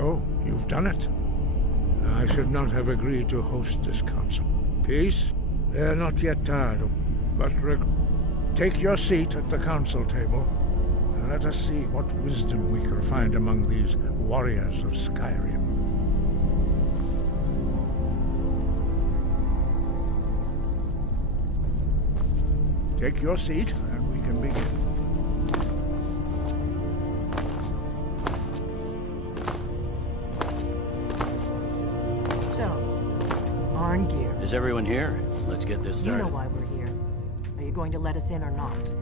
So, you've done it. I should not have agreed to host this council. Peace? They're not yet tired, but take your seat at the council table, and let us see what wisdom we can find among these warriors of Skyrim. Take your seat, and we can begin. Is everyone here? Let's get this started. You know why we're here. Are you going to let us in or not?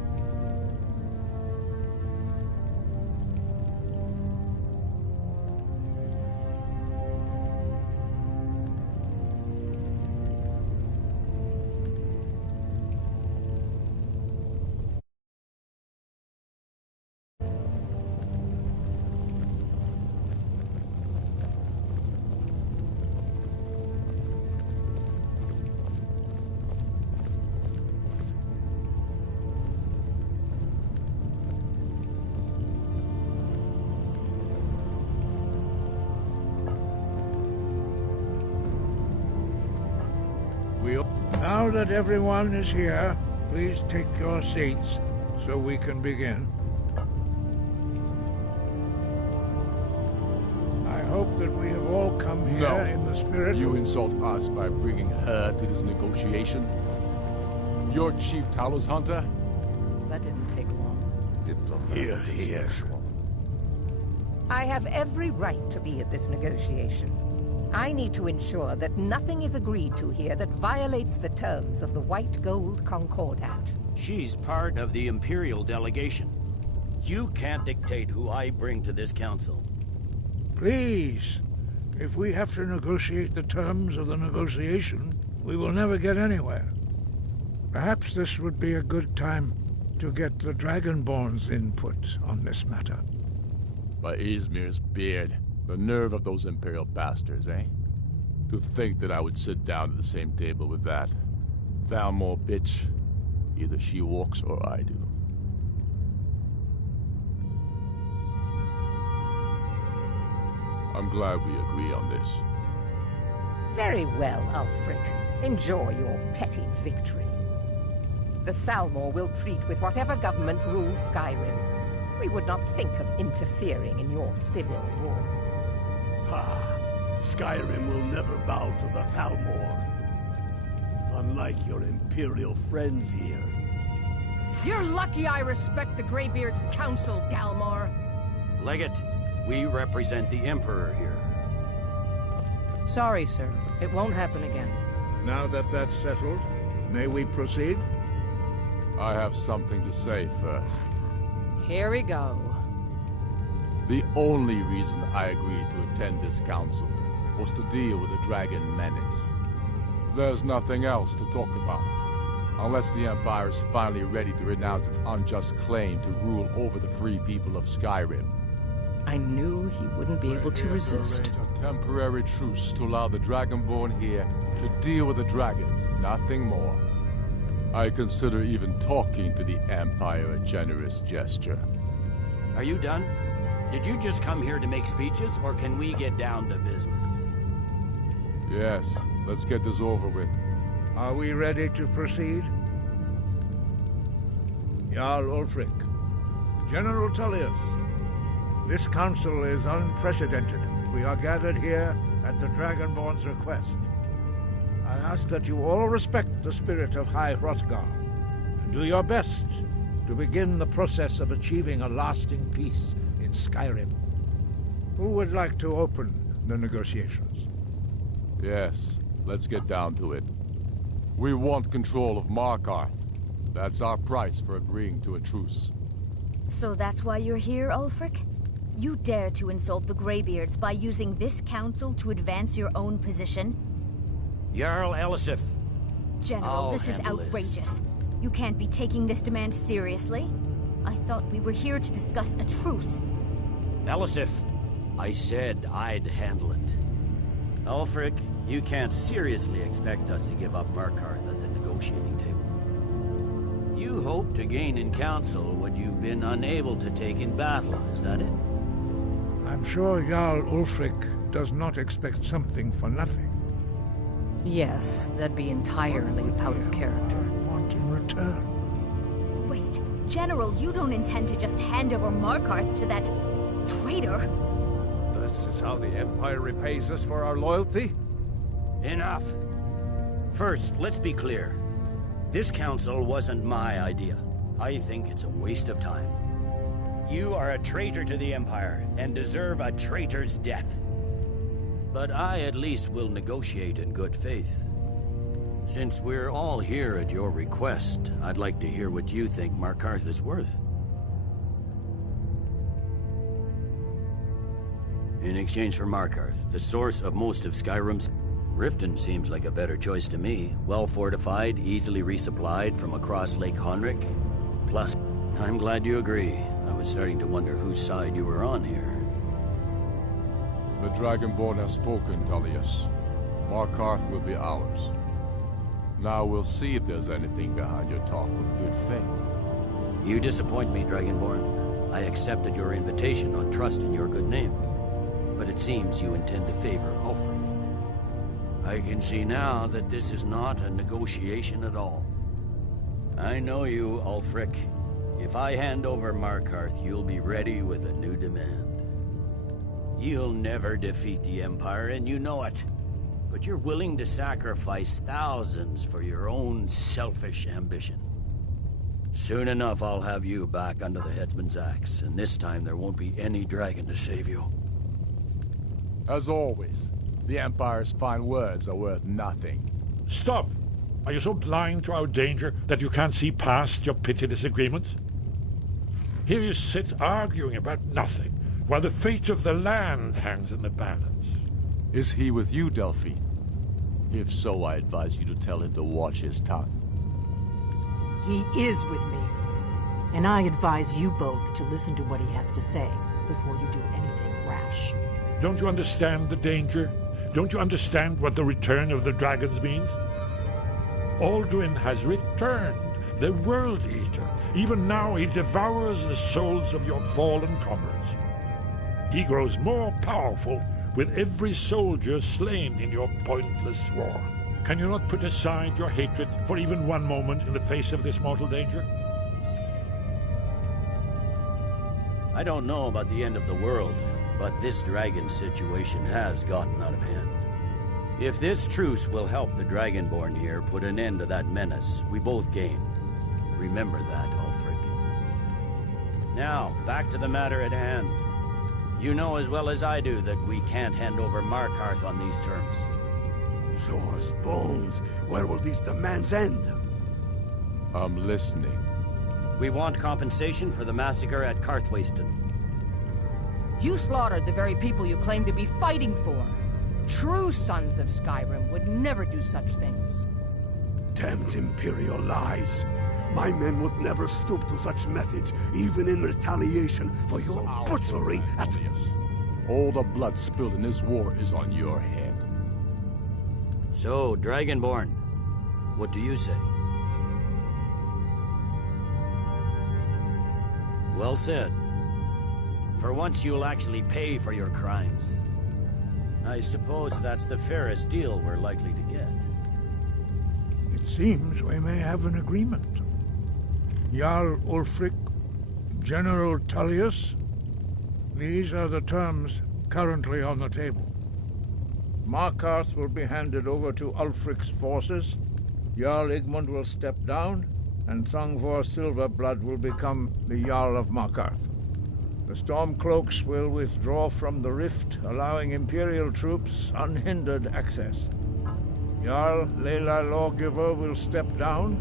Now that everyone is here, please take your seats so we can begin. I hope that we have all come here in the spirit You insult us by bringing her to this negotiation? You're Chief Talos Hunter? That didn't take long. Here. I have every right to be at this negotiation. I need to ensure that nothing is agreed to here that violates the terms of the White Gold Concordat. She's part of the Imperial delegation. You can't dictate who I bring to this council. Please, if we have to negotiate the terms of the negotiation, we will never get anywhere. Perhaps this would be a good time to get the Dragonborn's input on this matter. By Izmir's beard. The nerve of those Imperial bastards, eh? To think that I would sit down at the same table with that Thalmor bitch. Either she walks or I do. I'm glad we agree on this. Very well, Ulfric. Enjoy your petty victory. The Thalmor will treat with whatever government rules Skyrim. We would not think of interfering in your civil war. Skyrim will never bow to the Thalmor. Unlike your Imperial friends here. You're lucky I respect the Greybeard's counsel, Galmar. Legate, we represent the Emperor here. Sorry, sir. It won't happen again. Now that that's settled, may we proceed? I have something to say first. Here we go. The only reason I agreed to attend this council was to deal with the dragon menace. There's nothing else to talk about, unless the Empire is finally ready to renounce its unjust claim to rule over the free people of Skyrim. I knew he wouldn't be able to resist. A temporary truce to allow the Dragonborn here to deal with the dragons, nothing more. I consider even talking to the Empire a generous gesture. Are you done? Did you just come here to make speeches, or can we get down to business? Yes, let's get this over with. Are we ready to proceed? Jarl Ulfric, General Tullius, this council is unprecedented. We are gathered here at the Dragonborn's request. I ask that you all respect the spirit of High Hrothgar, and do your best to begin the process of achieving a lasting peace in Skyrim. Who would like to open the negotiations? Yes, let's get down to it. We want control of Markarth. That's our price for agreeing to a truce. So that's why you're here, Ulfric? You dare to insult the Greybeards by using this council to advance your own position? Jarl Elisif. General, this is outrageous. You can't be taking this demand seriously. I thought we were here to discuss a truce. Elisif, I said I'd handle it. Ulfric, you can't seriously expect us to give up Markarth at the negotiating table. You hope to gain in council what you've been unable to take in battle, is that it? I'm sure Jarl Ulfric does not expect something for nothing. Yes, that'd be entirely out of character. Want in return? Wait, General, you don't intend to just hand over Markarth to that traitor? This is how the Empire repays us for our loyalty? Enough. First, let's be clear. This council wasn't my idea. I think it's a waste of time. You are a traitor to the Empire, and deserve a traitor's death. But I at least will negotiate in good faith. Since we're all here at your request, I'd like to hear what you think Markarth is worth. In exchange for Markarth, the source of most of Skyrim's... Riften seems like a better choice to me. Well fortified, easily resupplied from across Lake Honric. Plus, I'm glad you agree. I was starting to wonder whose side you were on here. The Dragonborn has spoken, Tullius. Markarth will be ours. Now we'll see if there's anything behind your talk of good faith. You disappoint me, Dragonborn. I accepted your invitation on trust in your good name. But it seems you intend to favor Ulfric. I can see now that this is not a negotiation at all. I know you, Ulfric. If I hand over Markarth, you'll be ready with a new demand. You'll never defeat the Empire, and you know it. But you're willing to sacrifice thousands for your own selfish ambition. Soon enough, I'll have you back under the headsman's axe, and this time there won't be any dragon to save you. As always, the Empire's fine words are worth nothing. Stop! Are you so blind to our danger that you can't see past your pitiless agreement? Here you sit arguing about nothing, while the fate of the land hangs in the balance. Is he with you, Delphine? If so, I advise you to tell him to watch his tongue. He is with me. And I advise you both to listen to what he has to say before you do anything rash. Don't you understand the danger? Don't you understand what the return of the dragons means? Alduin has returned, the World Eater. Even now he devours the souls of your fallen comrades. He grows more powerful with every soldier slain in your pointless war. Can you not put aside your hatred for even one moment in the face of this mortal danger? I don't know about the end of the world, but this dragon situation has gotten out of hand. If this truce will help the Dragonborn here put an end to that menace, we both gain. Remember that, Ulfric. Now, back to the matter at hand. You know as well as I do that we can't hand over Markarth on these terms. Shores, bones, where will these demands end? I'm listening. We want compensation for the massacre at Karthwasten. You slaughtered the very people you claim to be fighting for. True sons of Skyrim would never do such things. Damned Imperial lies. My men would never stoop to such methods, even in retaliation for your butchery at... All the blood spilled in this war is on your head. So, Dragonborn, what do you say? Well said. For once you'll actually pay for your crimes. I suppose that's the fairest deal we're likely to get. It seems we may have an agreement. Jarl Ulfric, General Tullius, these are the terms currently on the table. Markarth will be handed over to Ulfric's forces, Jarl Igmund will step down, and Thongvor Silverblood will become the Jarl of Markarth. The Stormcloaks will withdraw from the rift, allowing Imperial troops unhindered access. Jarl Layla Lawgiver will step down,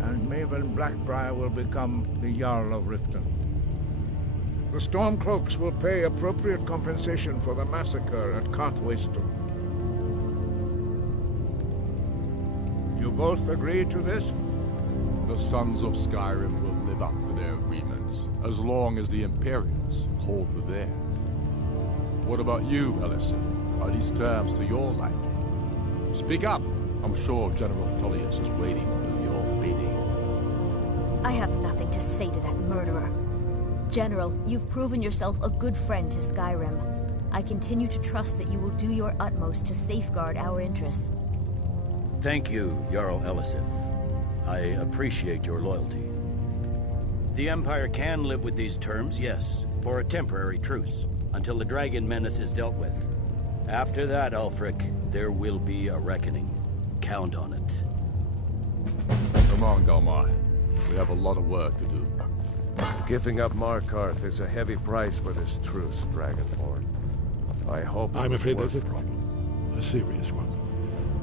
and Maven Blackbriar will become the Jarl of Riften. The Stormcloaks will pay appropriate compensation for the massacre at Karthwasten. You both agree to this? The Sons of Skyrim will live up to their agreements, as long as the Imperials hold to theirs. What about you, Elisif? Are these terms to your liking? Speak up! I'm sure General Tullius is waiting to do your bidding. I have nothing to say to that murderer. General, you've proven yourself a good friend to Skyrim. I continue to trust that you will do your utmost to safeguard our interests. Thank you, Jarl Elisif. I appreciate your loyalty. The Empire can live with these terms, yes, for a temporary truce, until the dragon menace is dealt with. After that, Ulfric, there will be a reckoning. Count on it. Come on, Galmar. We have a lot of work to do. Giving up Markarth is a heavy price for this truce, Dragonborn. I hope... I'm afraid there's a problem. A serious one.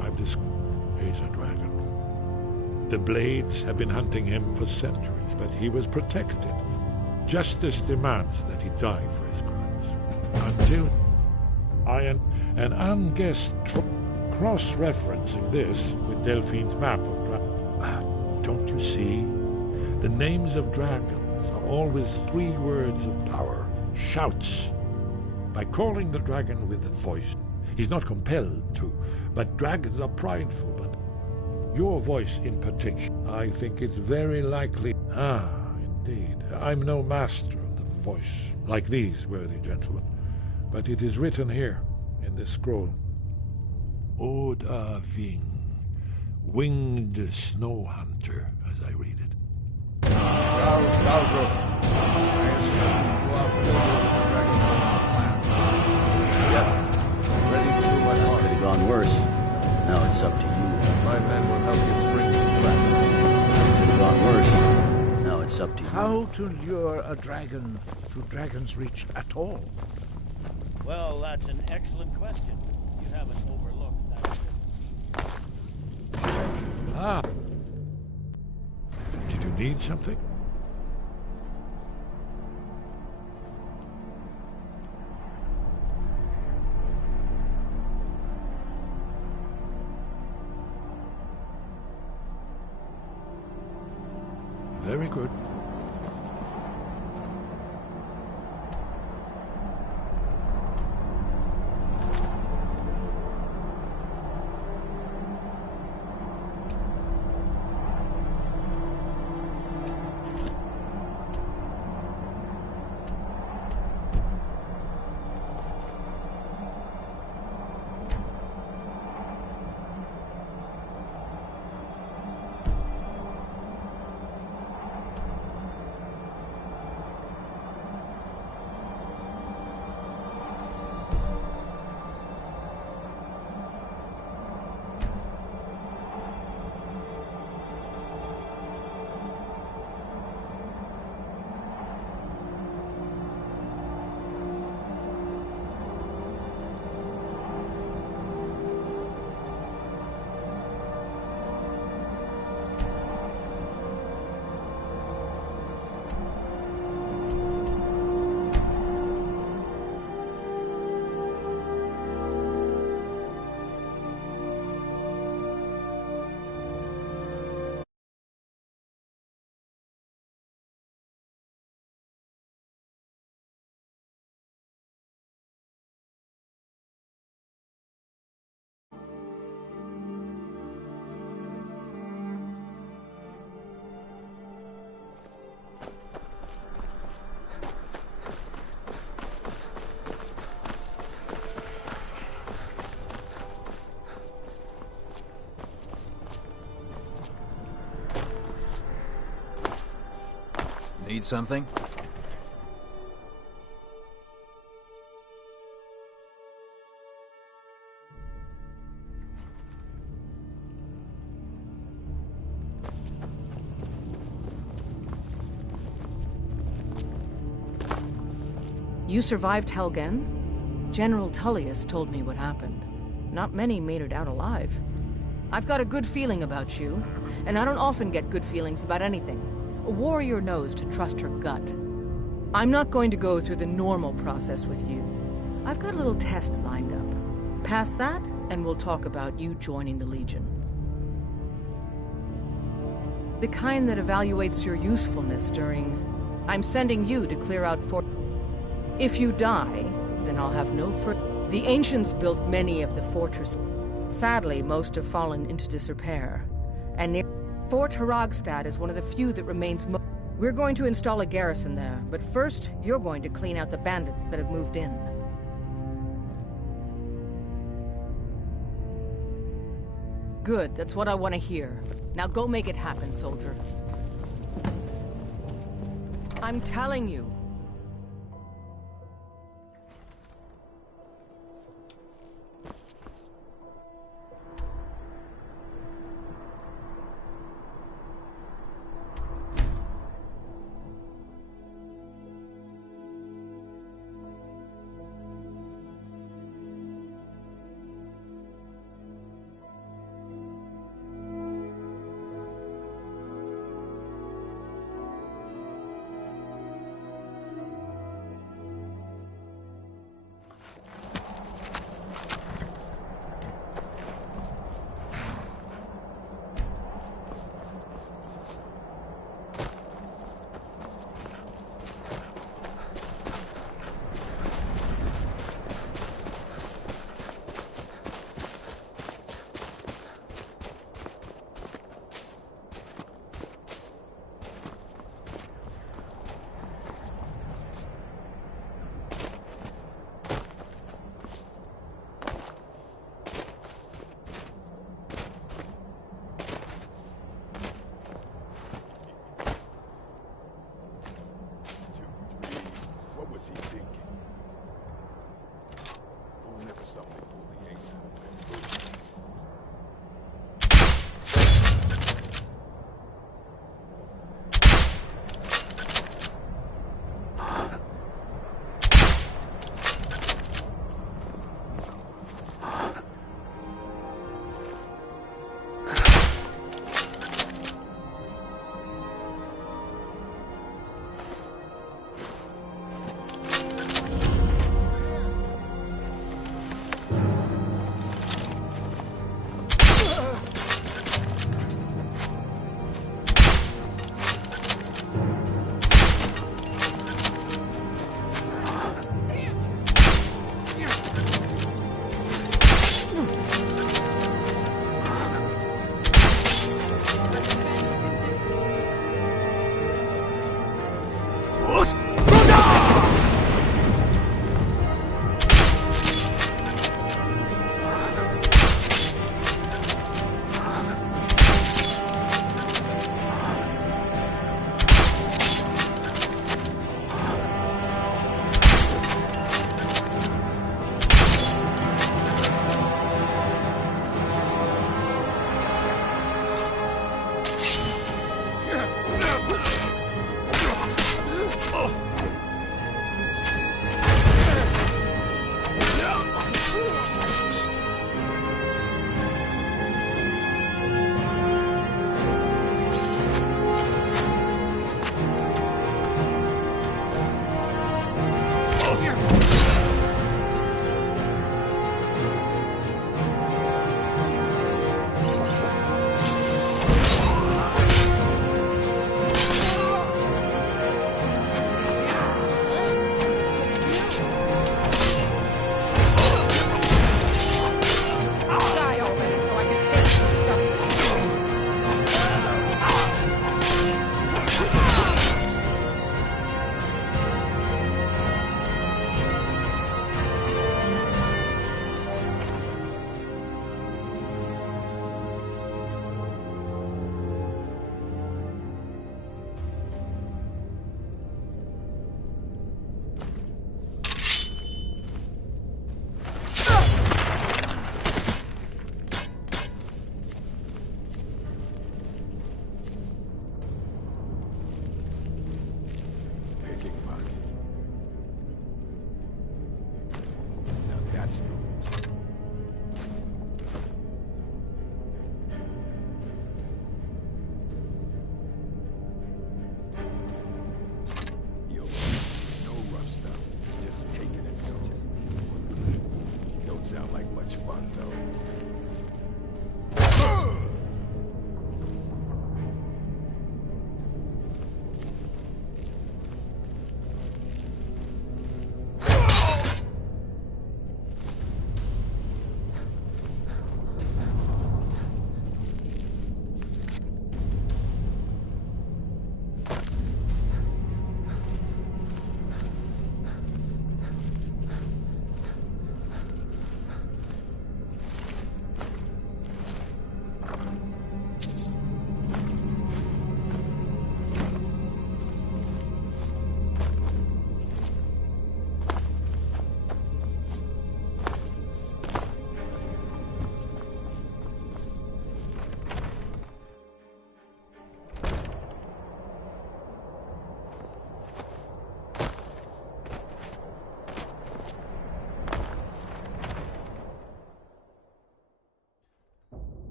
I've discovered he's a dragon. The Blades have been hunting him for centuries, but he was protected. Justice demands that he die for his crimes. Until an unguessed cross-referencing this with Delphine's map of dragons. Don't you see? The names of dragons are always 3 words of power. Shouts. By calling the dragon with the voice, he's not compelled to, but dragons are prideful, but your voice in particular, I think it's very likely. Ah, indeed. I'm no master of the voice, like these worthy gentlemen, but it is written here, in this scroll. Oda Ving, winged snow hunter, as I read it. Galdruf, I assume you are familiar with the Dragonborn plan. Yes, ready to do my That part. could have gone worse. Now it's up to you. My men will help you spring this trap. Could have gone worse. Now it's up to you. How to lure a dragon to Dragon's Reach at all? Well, that's an excellent question. You haven't overlooked that. Ah. Did you need something? Very good. Need something? You survived Helgen? General Tullius told me what happened. Not many made it out alive. I've got a good feeling about you, and I don't often get good feelings about anything. A warrior knows to trust her gut. I'm not going to go through the normal process with you. I've got a little test lined up. Pass that, and we'll talk about you joining the Legion. The kind that evaluates your usefulness during... I'm sending you to clear out fort... If you die, then I'll have no further... The ancients built many of the fortresses. Sadly, most have fallen into disrepair. And near Fort Haragstad is one of the few that remains We're going to install a garrison there, but first, you're going to clean out the bandits that have moved in. Good, that's what I want to hear. Now go make it happen, soldier. I'm telling you.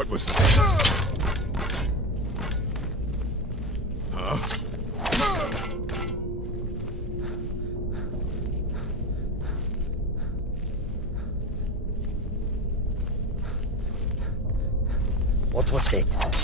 What was that? Huh? What was that?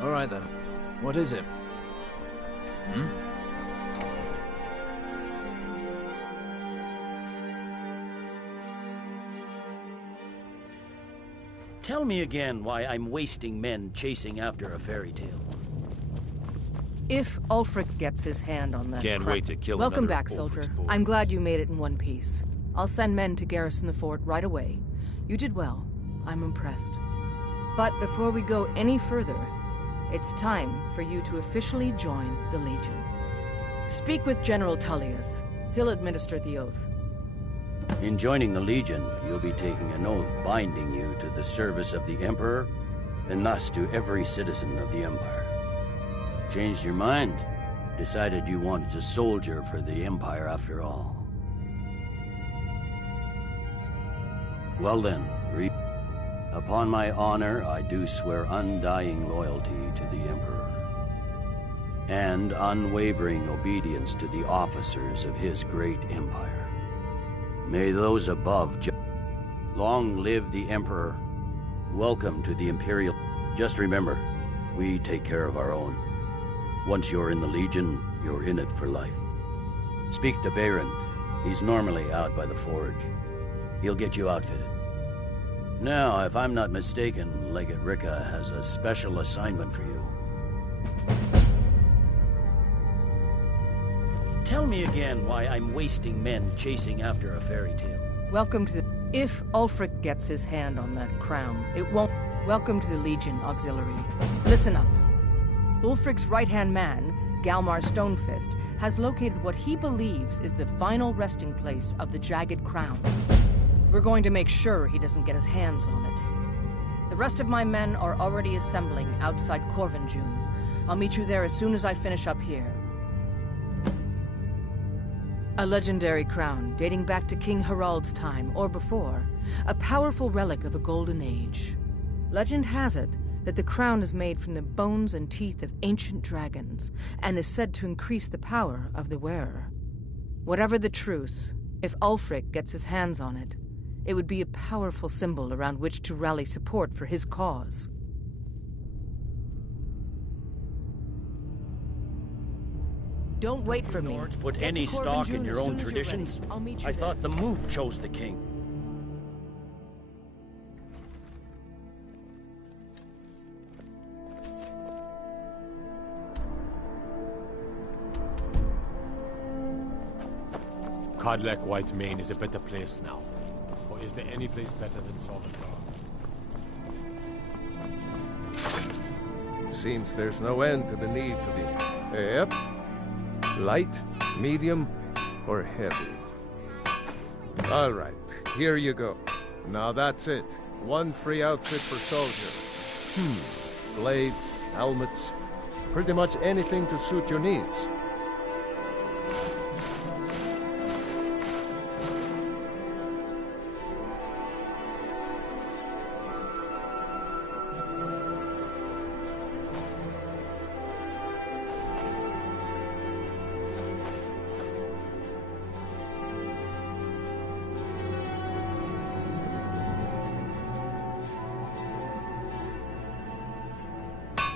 All right then. What is it? Tell me again why I'm wasting men chasing after a fairy tale. If Ulfric gets his hand on that Can't wait to kill Welcome another back, of soldier. Ulfric's boys. I'm glad you made it in one piece. I'll send men to garrison the fort right away. You did well. I'm impressed. But before we go any further, it's time for you to officially join the Legion. Speak with General Tullius. He'll administer the oath. In joining the Legion, you'll be taking an oath binding you to the service of the Emperor, and thus to every citizen of the Empire. Changed your mind? Decided you wanted to soldier for the Empire after all. Well then, upon my honor, I do swear undying loyalty to the Emperor, and unwavering obedience to the officers of his great empire. May those above long live the Emperor. Welcome to the Imperial. Just remember, we take care of our own. Once you're in the Legion, you're in it for life. Speak to Behrend. He's normally out by the forge. He'll get you outfitted. Now, if I'm not mistaken, Legate Ricka has a special assignment for you. Tell me again why I'm wasting men chasing after a fairy tale. Welcome to the... If Ulfric gets his hand on that crown, it won't... Welcome to the Legion Auxiliary. Listen up. Ulfric's right-hand man, Galmar Stonefist, has located what he believes is the final resting place of the Jagged Crown. We're going to make sure he doesn't get his hands on it. The rest of my men are already assembling outside Corvinjune. I'll meet you there as soon as I finish up here. A legendary crown dating back to King Harald's time or before, a powerful relic of a golden age. Legend has it that the crown is made from the bones and teeth of ancient dragons and is said to increase the power of the wearer. Whatever the truth, if Ulfric gets his hands on it, it would be a powerful symbol around which to rally support for his cause. Don't wait for me. Lords put Get any to stock Corvinjune in your as own soon as you're traditions? ready. I'll meet you I there. thought the Moot chose the king. Codlek White Mane is a better place now. Or is there any place better than Solvengar? Seems there's no end to the needs of the... Yep. Light, medium, or heavy. All right, here you go. Now that's it. One free outfit per soldier. Blades, helmets, pretty much anything to suit your needs.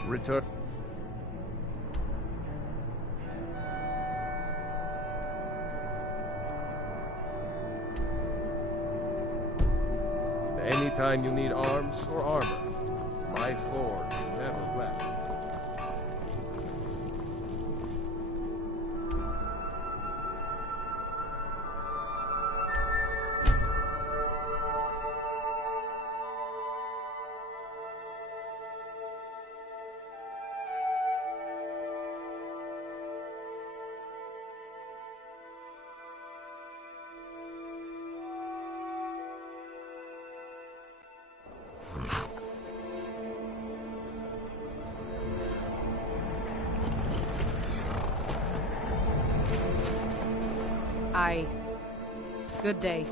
Return. Anytime you need arms or armor, my forge never rests. Good day.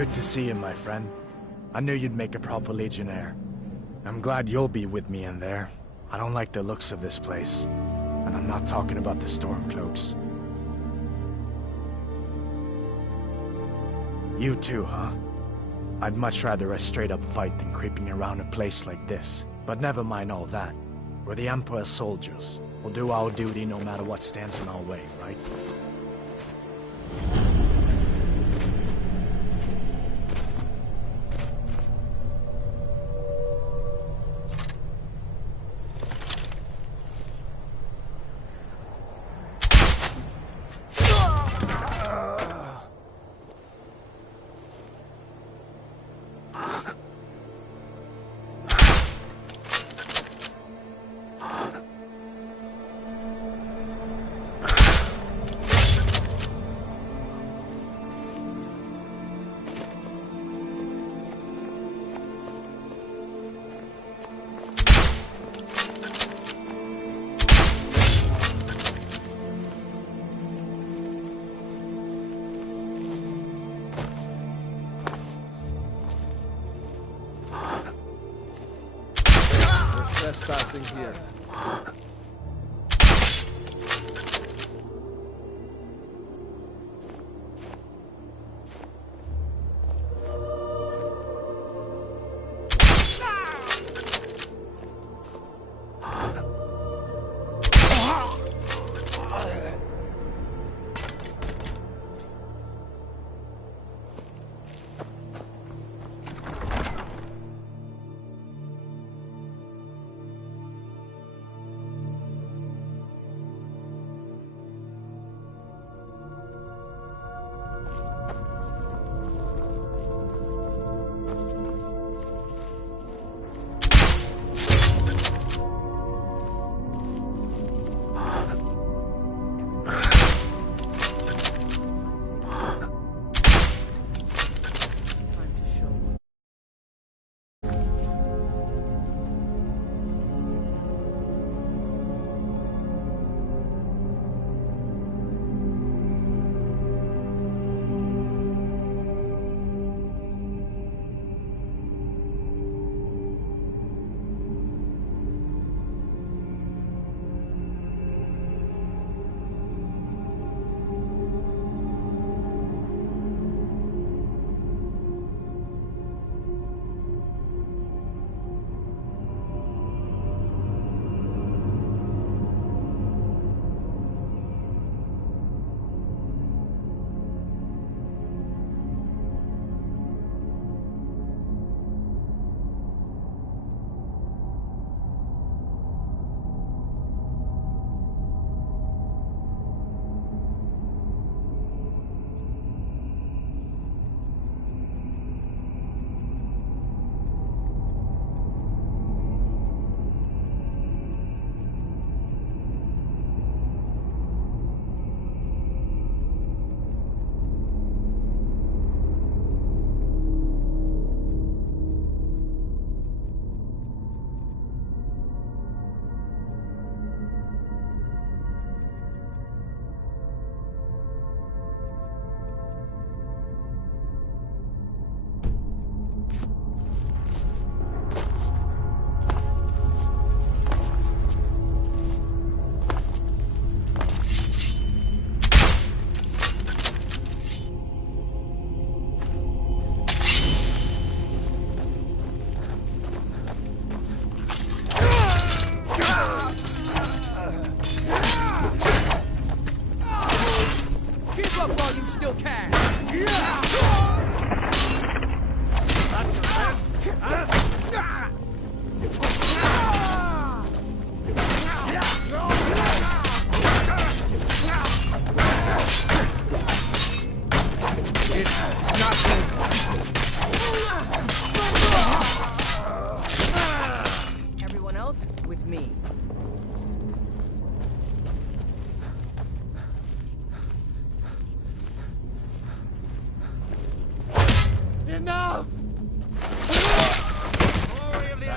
Good to see you, my friend. I knew you'd make a proper legionnaire. I'm glad you'll be with me in there. I don't like the looks of this place. And I'm not talking about the Stormcloaks. You too, huh? I'd much rather a straight-up fight than creeping around a place like this. But never mind all that. We're the Emperor's soldiers. We'll do our duty no matter what stands in our way, right? Trespassing here.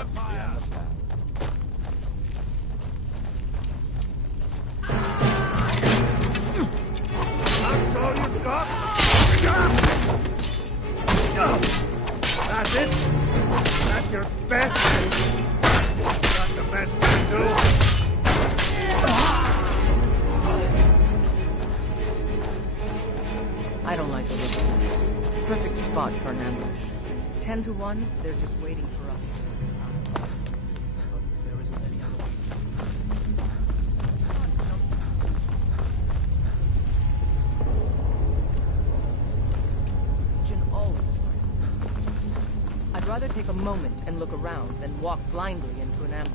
Empire! That's all you've got? That's it? That's your best? Not the best you can do? I don't like the look of this. Perfect spot for an ambush. 10 to 1, they're just waiting for us. There isn't any other way. I'd rather take a moment and look around than walk blindly into an ambush.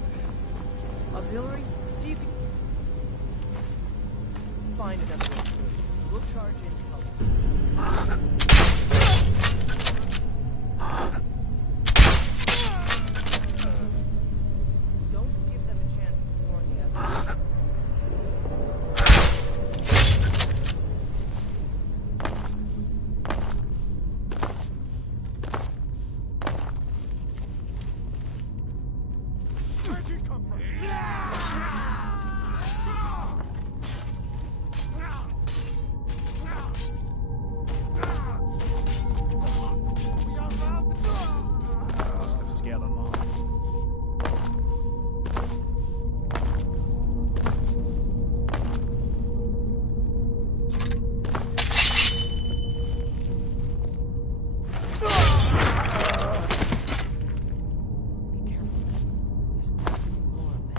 Auxiliary, see if you find another way through. We'll charge in close. Don't give them a chance to warn the others. Where'd you come from? Must have scared them off. Be careful. There's probably more of them.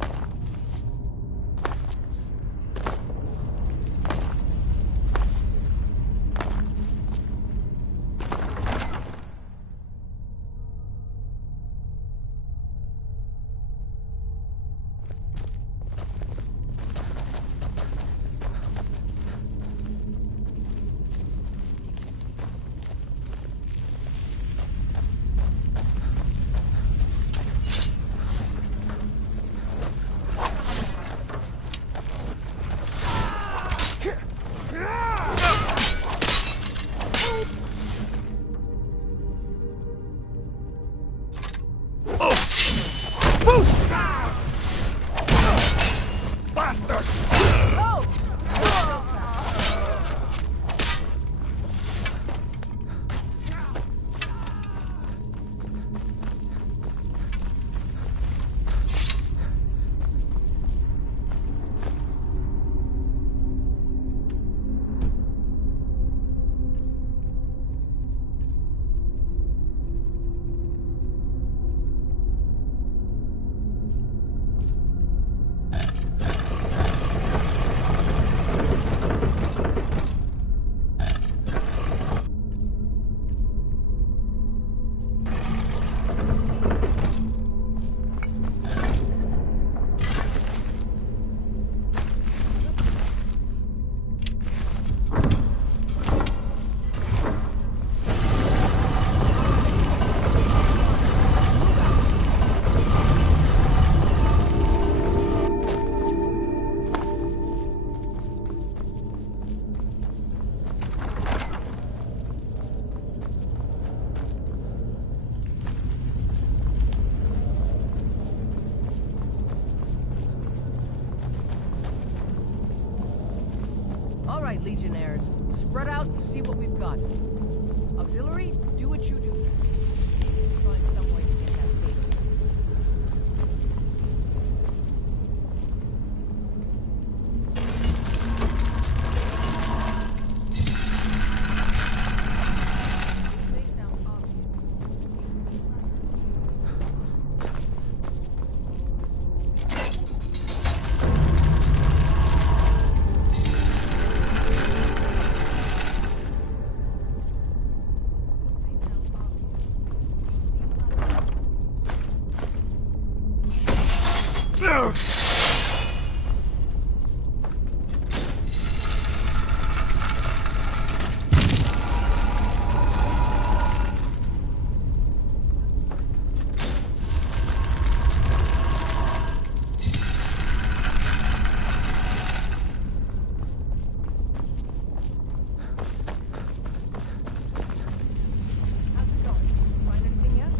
All right, Legionnaires. Spread out and see what we've got. Auxiliary, do what you do. Find some way to get that data. This may sound obvious. How's it going? Find anything yet?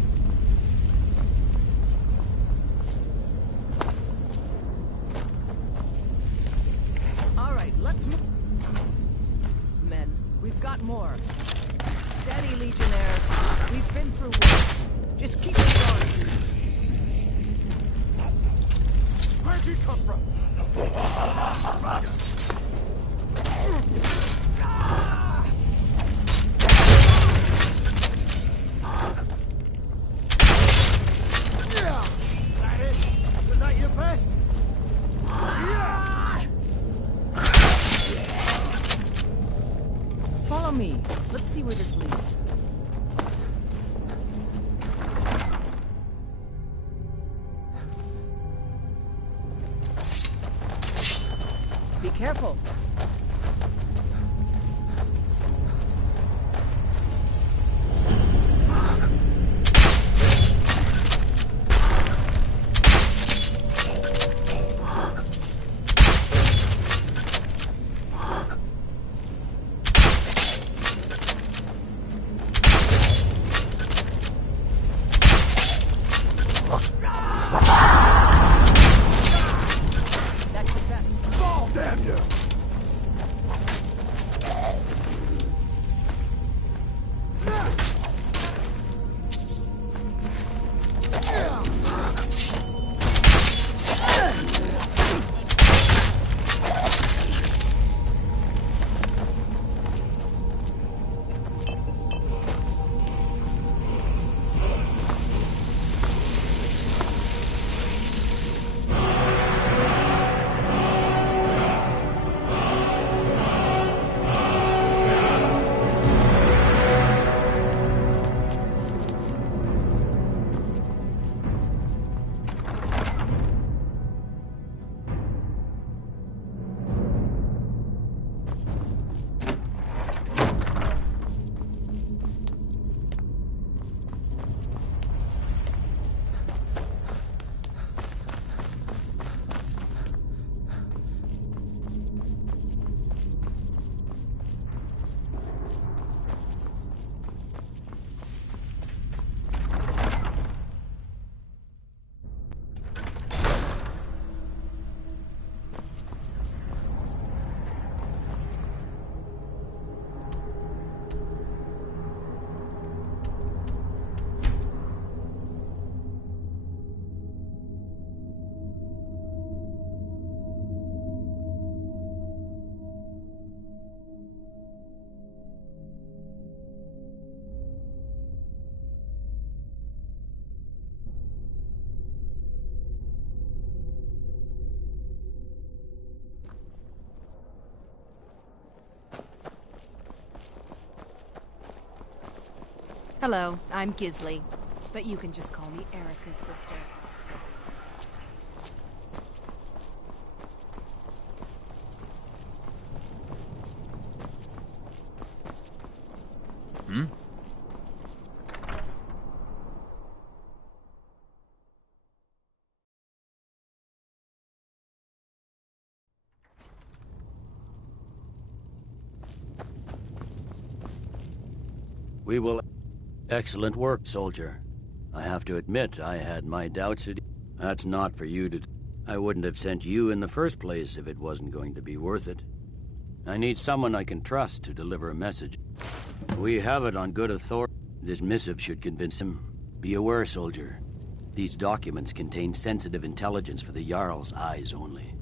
Where'd she come from? That it? Was that your best? Follow me. Let's see where this leads. Be careful. That's your best. Fall, damn you! Hello, I'm Gisli, but you can just call me Erica's sister. Hmm? We will... Excellent work, soldier. I have to admit, I had my doubts. That's not for you to... I wouldn't have sent you in the first place if it wasn't going to be worth it. I need someone I can trust to deliver a message. We have it on good authority. This missive should convince him. Be aware, soldier. These documents contain sensitive intelligence for the Jarl's eyes only.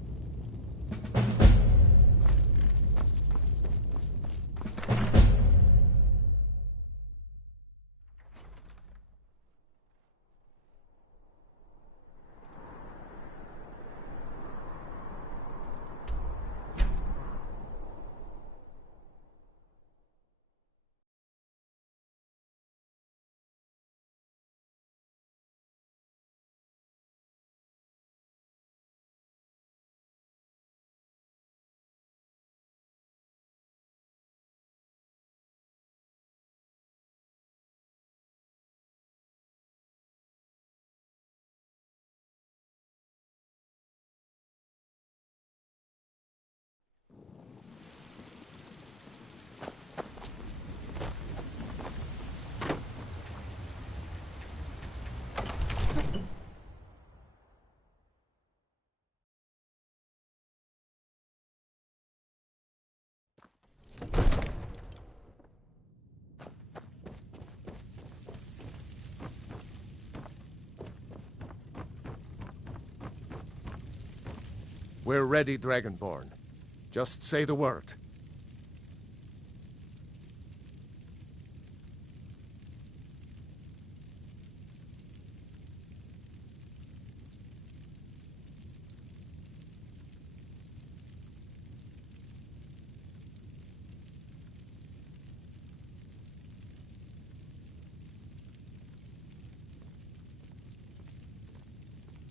We're ready, Dragonborn. Just say the word.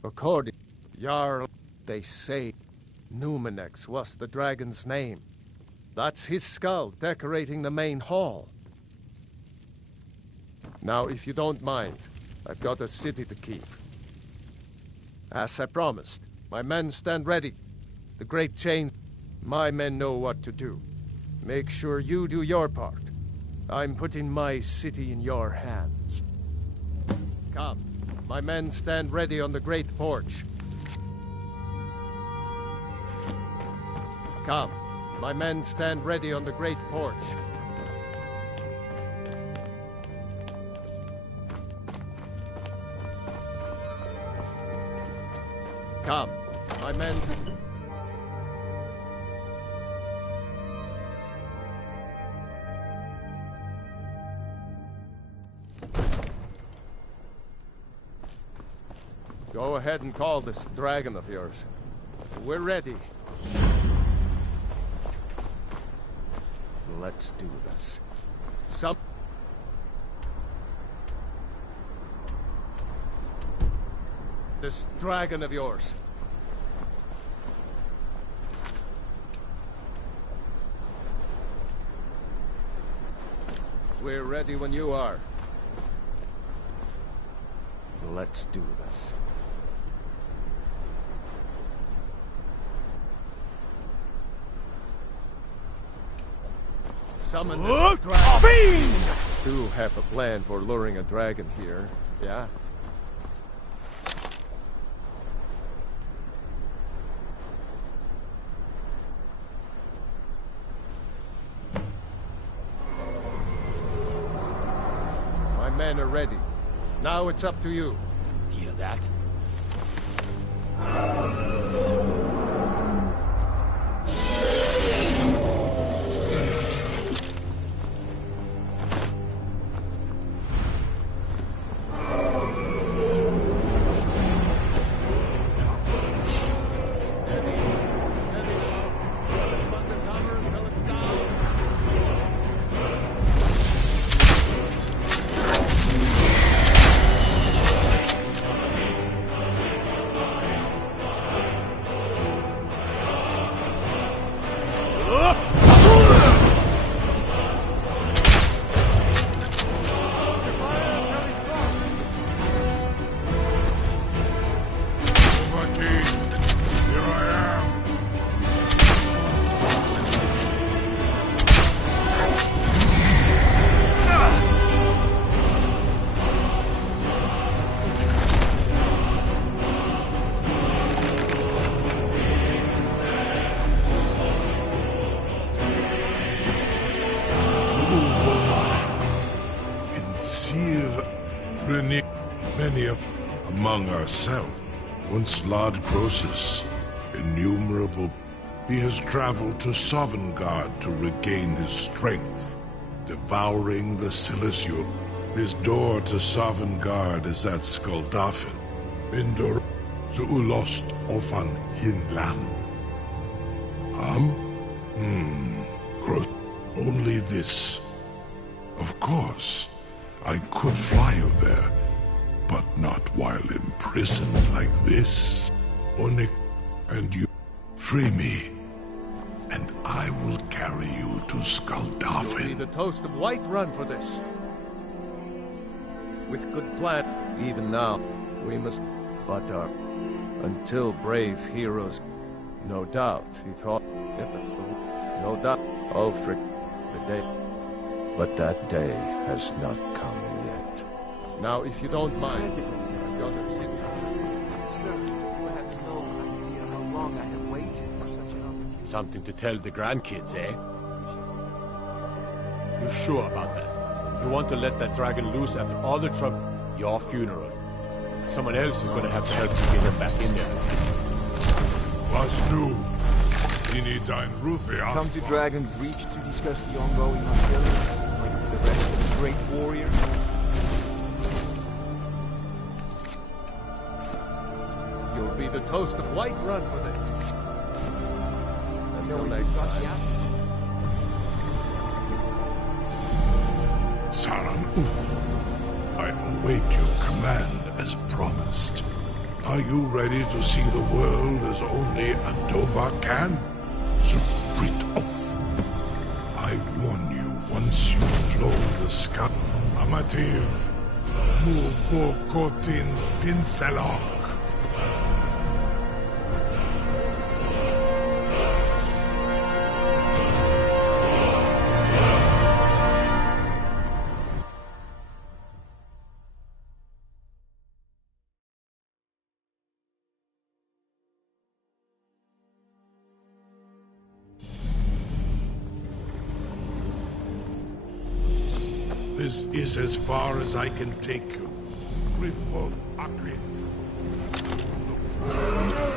According Jarl, they say Numenex was the dragon's name. That's his skull decorating the main hall. Now, if you don't mind, I've got a city to keep. As I promised, my men stand ready. The Great Chain, my men know what to do. Make sure you do your part. I'm putting my city in your hands. Come. My men stand ready on the great porch. Come. My men stand ready on the great porch. Come. My men... Go ahead and call this dragon of yours. We're ready. Let's do this. This dragon of yours. We're ready when you are. Let's do this. Summon this dragon. Do have a plan for luring a dragon here, yeah? My men are ready. Now it's up to you. Hear that? Among ourselves, once Lord Croesus, innumerable, he has traveled to Sovngarde to regain his strength, devouring the Silesian. His door to Sovngarde is at Skuldafn, Indor Zuulost Ofan Hinlan. Only this. Of course, I could fly you there, but not while imprisoned like this. Onik and you, free me, and I will carry you to Skuldafn. Need a toast of Whiterun for this. With good plan, even now, we must butter until brave heroes. No doubt, he thought, if it's the... No doubt, Ulfric, the day. But that day has not come yet. Now, if you don't mind, I've got a city. Sir, you have no idea how long I have waited for such an opportunity. Something to tell the grandkids, eh? You sure about that? You want to let that dragon loose after all the trouble? Your funeral. Someone else is going to have to help you get him back in there. Was nu? Ini dein Ruthi Come to Dragon's Reach to discuss the ongoing hostilities, like the rest of the great warriors. You'll be the toast of Whiterun for this. Until next time. Saran Uth, I await your command as promised. Are you ready to see the world as only a Dova can? Zubrit Oth. I warn you, once you've flown the sky, Amativ, Mubokotin Spinselok. This is as far as I can take you. Grifoth Akrin. Look forward.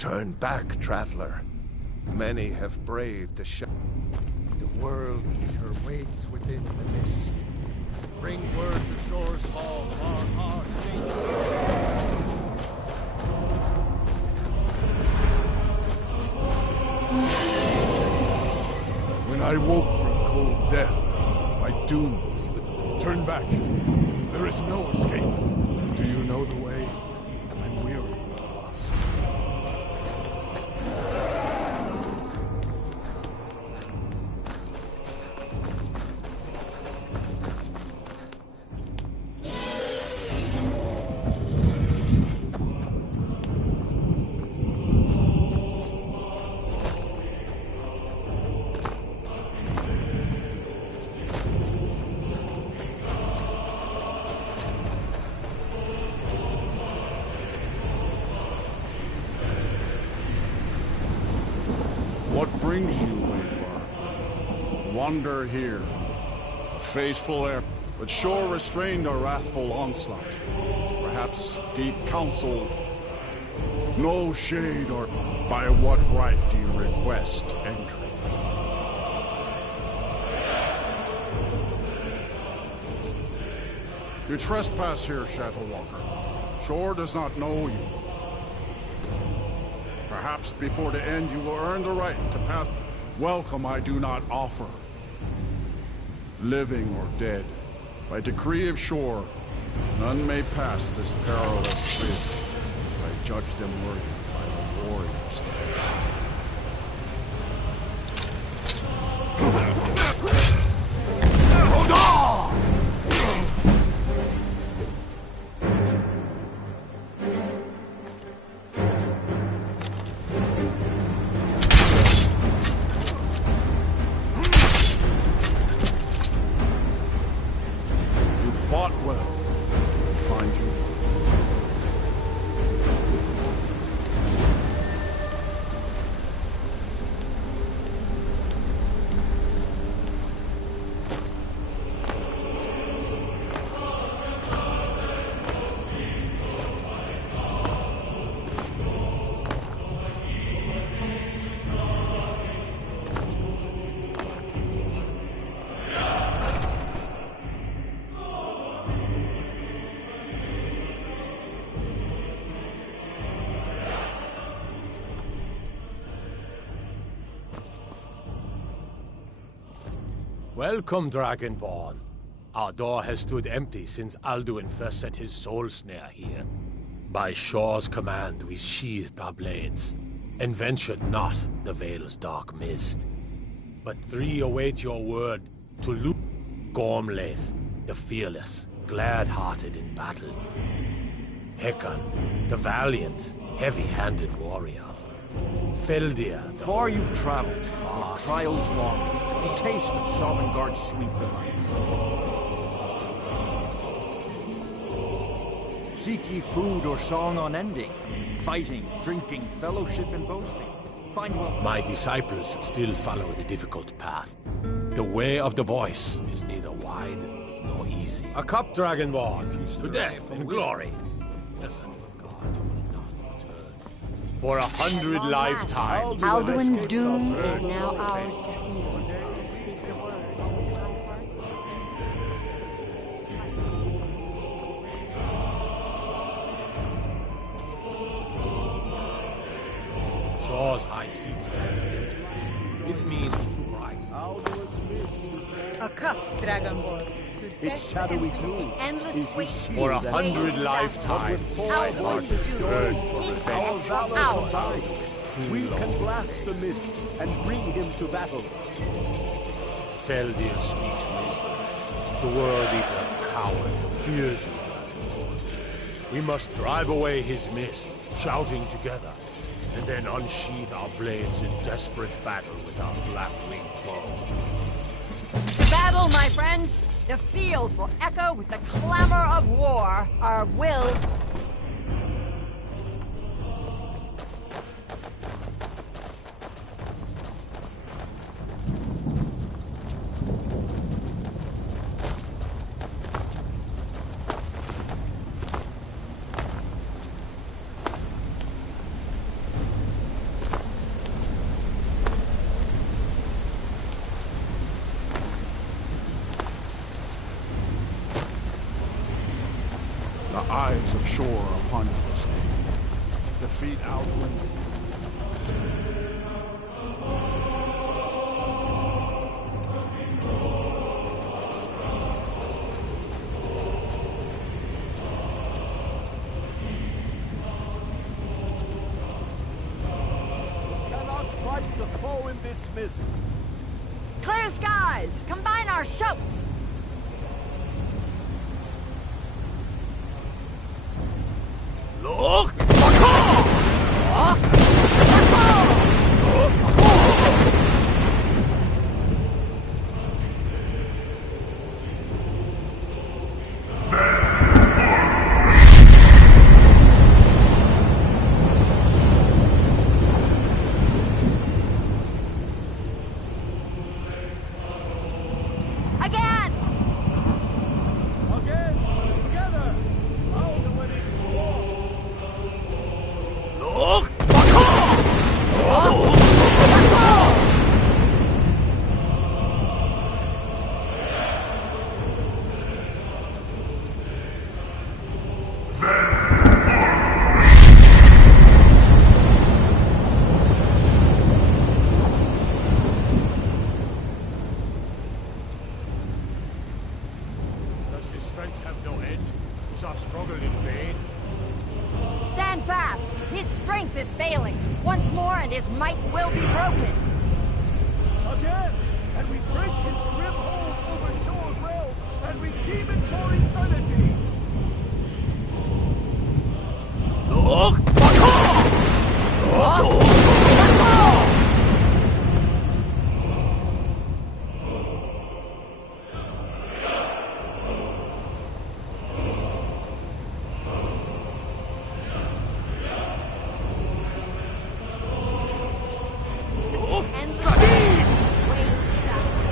Turn back, traveler. Many have braved the The World Eater waits within the mist. Bring word to Shore's Hall, our When I woke from cold death, my doom was turn back. There is no escape. Do you know the way? I'm weary and lost. What brings you, Wayfarer? Wander here. A faithful heir, but Shore restrained a wrathful onslaught. Perhaps deep counsel. No shade, or by what right do you request entry? You trespass here, Shadow Walker. Shore does not know you. Perhaps before the end you will earn the right to pass. Welcome I do not offer. Living or dead, by decree of Shore, none may pass this perilous bridge. I judge them worthy by the warrior's test. Fought well. We'll find you. Welcome, Dragonborn. Our door has stood empty since Alduin first set his soul snare here. By Shore's command, we sheathed our blades, and ventured not the Vale's dark mist. But three await your word to loot Gormlaith, the fearless, glad-hearted in battle. Hekon, the valiant, heavy-handed warrior. Feldir, Far you've traveled, trials long, a taste of Sovngarde's sweet delights. Seek ye food or song unending, fighting, drinking, fellowship and boasting. Find well. My disciples still follow the difficult path. The way of the voice is neither wide nor easy. A cup, Dragonborn, to death and glory. For 100 lifetimes. Alduin's doom is now ours to seal. To speak the word. Shore's high seat stands empty. His means to right. A cup, Dragonborn. Its shadowy gloom endless wait. For 100 lifetimes. Alduin's doom is our valor ours. combined. We can blast the mist and bring him to battle. Feldir speaks wisdom. The World Eater, coward, fears you, Dragonborn. We must drive away his mist, shouting together, and then unsheath our blades in desperate battle with our black-winged foe. Battle, my friends! The field will echo with the clamor of war. Our wills... Eyes of shore upon you this day. Defeat Alduin. Cannot fight the foe in this mist. Clear skies! Combine our shouts! Look! Again! Again! Together! Alduin is sworn! Look! Does his strength have no end? Is our struggle in vain? Stand fast! His strength is failing. Once more and his might will be broken. Again! And we break his grim hold over Shore's realm and redeem it for eternity! Look! And the way to battle.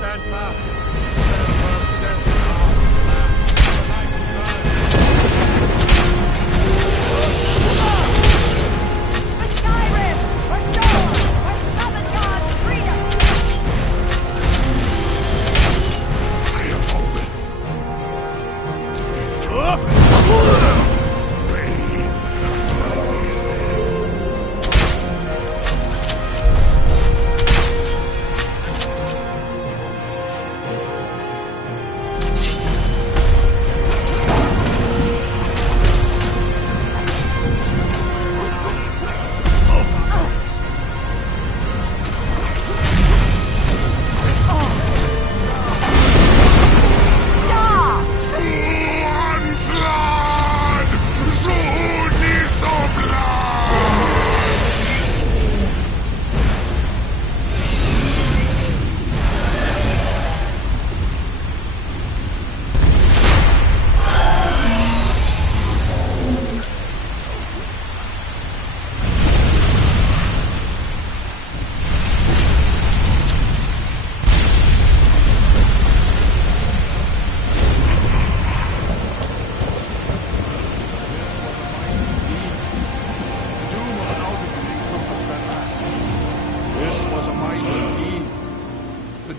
Stand fast! Stand firm, stand strong. The night is done. For Skyrim! For Shore! For Summon God's freedom! I am open to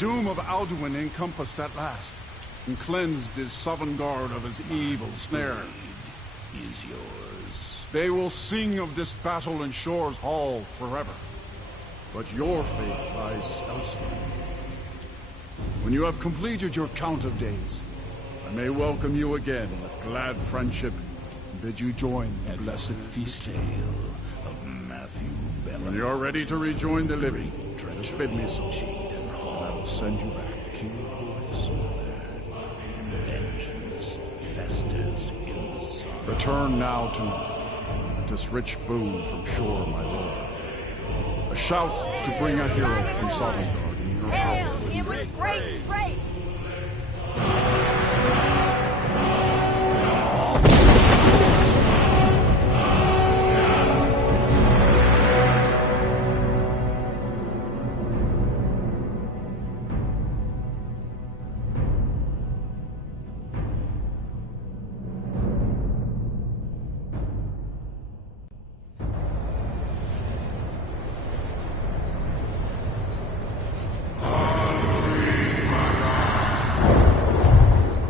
doom of Alduin encompassed at last, and cleansed his Sovngarde of his evil snare. Is yours. They will sing of this battle in Shore's Hall forever. But your fate lies elsewhere. When you have completed your count of days, I may welcome you again with glad friendship bid you join the blessed feast day of Matthew Bellamy. When you're ready to rejoin the living, just bid me so. And I will send you back. King who is smothered, and vengeance festers in the sun. Return now to me, with this rich boon from shore, my lord. A shout to bring a hero from Sovngarde in your Hail power. him with great praise!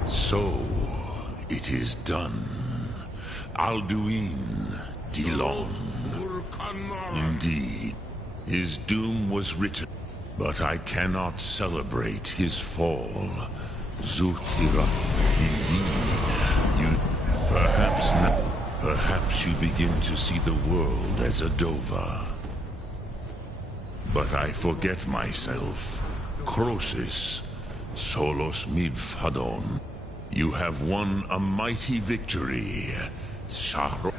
So, it is done. Alduin Dilon. Indeed, his doom was written, but I cannot celebrate his fall. Zuthira, indeed, you... Perhaps you begin to see the world as a Dova. But I forget myself. Crosis, Solos Midfadon. You have won a mighty victory. Savor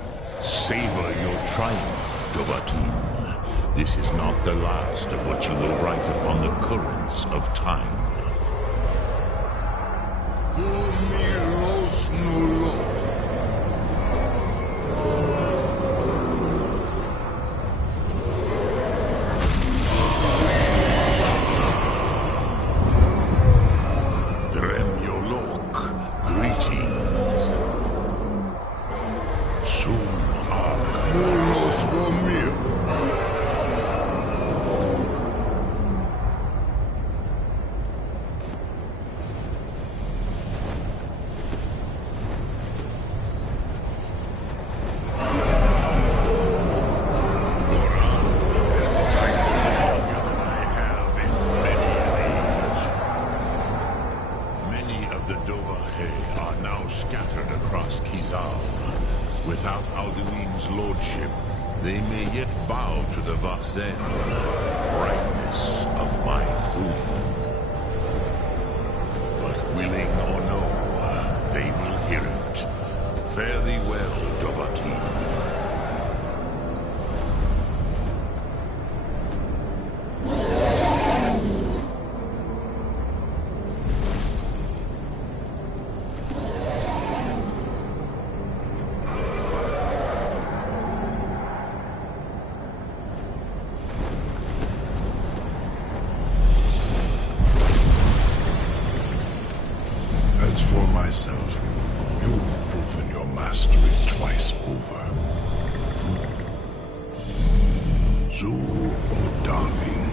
your triumph, Dovahkiin. This is not the last of what you will write upon the currents of time. Without Alduin's lordship, they may yet bow to the Vasen, brightness of my food. But willing or no, they will hear it. Fare thee well, Dovahkiin. As for myself, you've proven your mastery twice over. Zu Odaving.